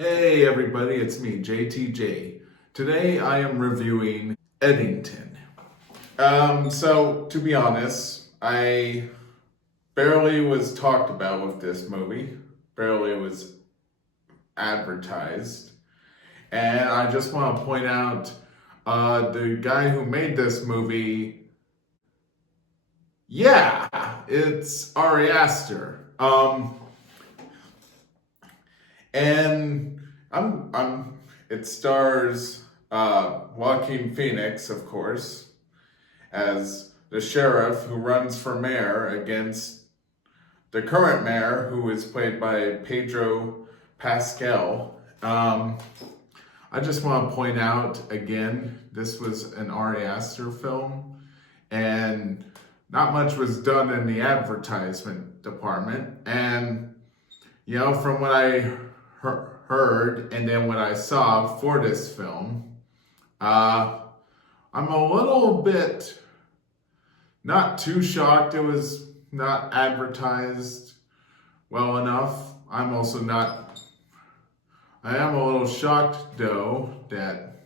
Hey everybody, it's me, JTJ. Today I am reviewing Eddington. So to be honest, I barely was talked about with this movie, barely was advertised, and I just want to point out the guy who made this movie. Yeah, it's Ari Aster. And it stars Joaquin Phoenix, of course, as the sheriff who runs for mayor against the current mayor, who is played by Pedro Pascal. I just want to point out again, this was an Ari Aster film, and not much was done in the advertisement department. And from what I heard and then what I saw for this film, I'm a little bit not too shocked it was not advertised well enough. I am a little shocked though that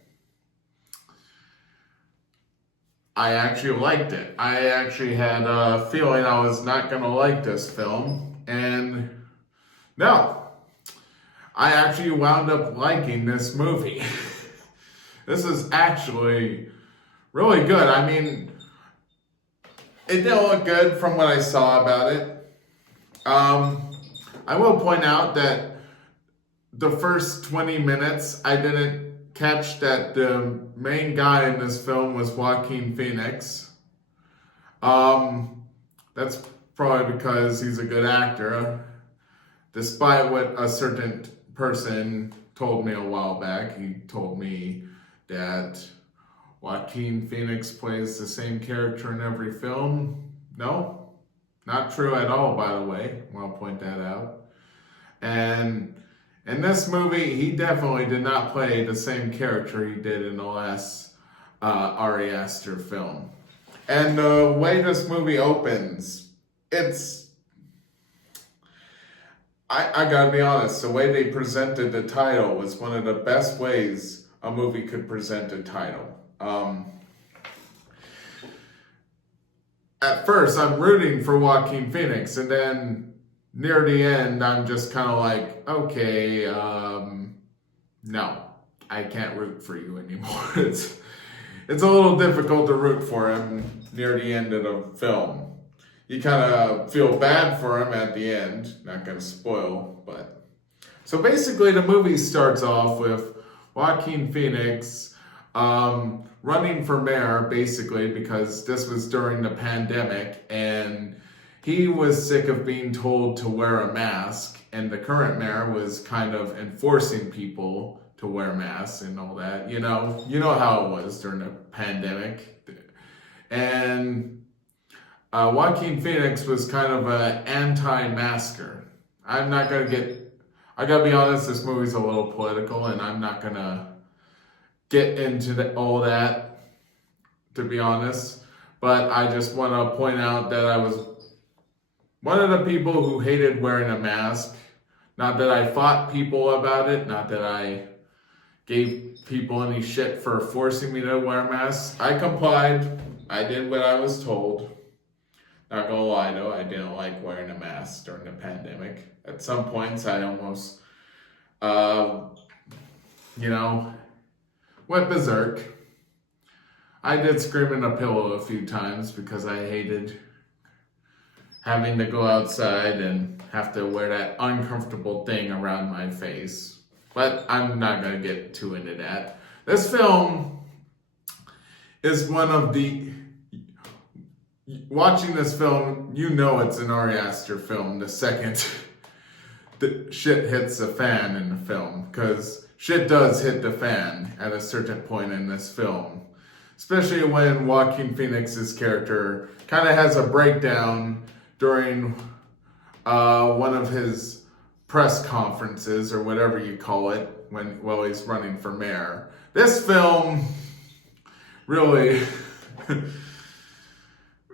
I actually liked it. I actually had a feeling I was not gonna like this film, and no, I actually wound up liking this movie. This is actually really good. I mean, it didn't look good from what I saw about it. I will point out that the first 20 minutes, I didn't catch that the main guy in this film was Joaquin Phoenix. That's probably because he's a good actor. Despite what a certain person told me a while back, he told me that Joaquin Phoenix plays the same character in every film. No, not true at all, by the way. I want to point that out. And in this movie, he definitely did not play the same character he did in the last Ari Aster film. And the way this movie opens, I gotta be honest, the way they presented the title was one of the best ways a movie could present a title. At first, I'm rooting for Joaquin Phoenix, and then near the end, I'm just kind of like, okay, no, I can't root for you anymore. It's a little difficult to root for him near the end of the film. You kind of feel bad for him at the end. Not going to spoil, but... So basically the movie starts off with Joaquin Phoenix running for mayor, basically, because this was during the pandemic, and he was sick of being told to wear a mask, and the current mayor was kind of enforcing people to wear masks and all that. You know how it was during the pandemic. And Joaquin Phoenix was kind of an anti-masker. I gotta be honest, this movie's a little political, and I'm not gonna get into all that, to be honest. But I just want to point out that I was one of the people who hated wearing a mask. Not that I fought people about it, not that I gave people any shit for forcing me to wear a mask. I complied. I did what I was told. Not gonna lie though, I didn't like wearing a mask during the pandemic. At some points I almost, went berserk. I did scream in a pillow a few times because I hated having to go outside and have to wear that uncomfortable thing around my face. But I'm not gonna get too into that. This film is one of the... Watching this film, it's an Ari Aster film the second the shit hits the fan in the film, because shit does hit the fan at a certain point in this film, especially when Joaquin Phoenix's character kind of has a breakdown during one of his press conferences, or whatever you call it, while he's running for mayor. This film really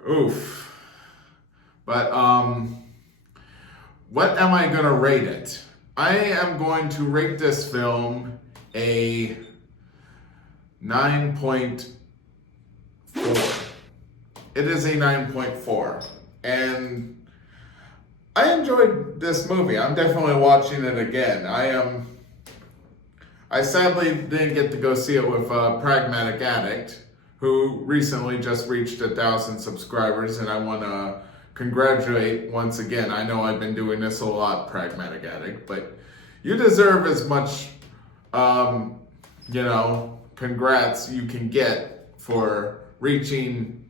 oof. But what am I gonna rate it? I am going to rate this film a 9.4. It is a 9.4. And I enjoyed this movie. I'm definitely watching it again. I sadly didn't get to go see it with Pragmatic Addict, who recently just reached 1,000 subscribers, and I want to congratulate once again. I know I've been doing this a lot, Pragmatic Addict, but you deserve as much, congrats you can get for reaching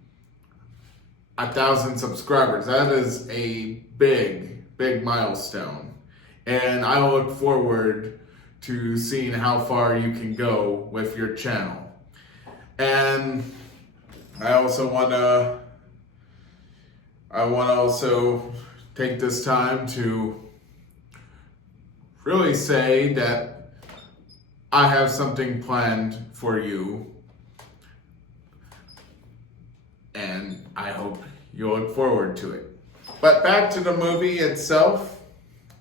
1,000 subscribers. That is a big, big milestone. And I look forward to seeing how far you can go with your channel. And I also want to also take this time to really say that I have something planned for you, and I hope you look forward to it. But back to the movie itself,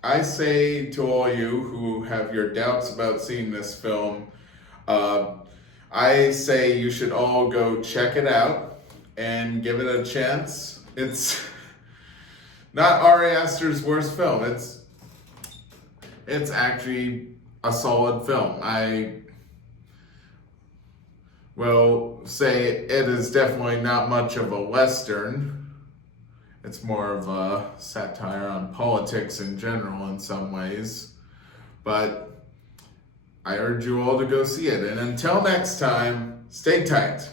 I say to all you who have your doubts about seeing this film, I say you should all go check it out and give it a chance. It's not Ari Aster's worst film. It's actually a solid film. I will say it is definitely not much of a Western. It's more of a satire on politics in general in some ways. But I urge you all to go see it. And until next time, stay tight.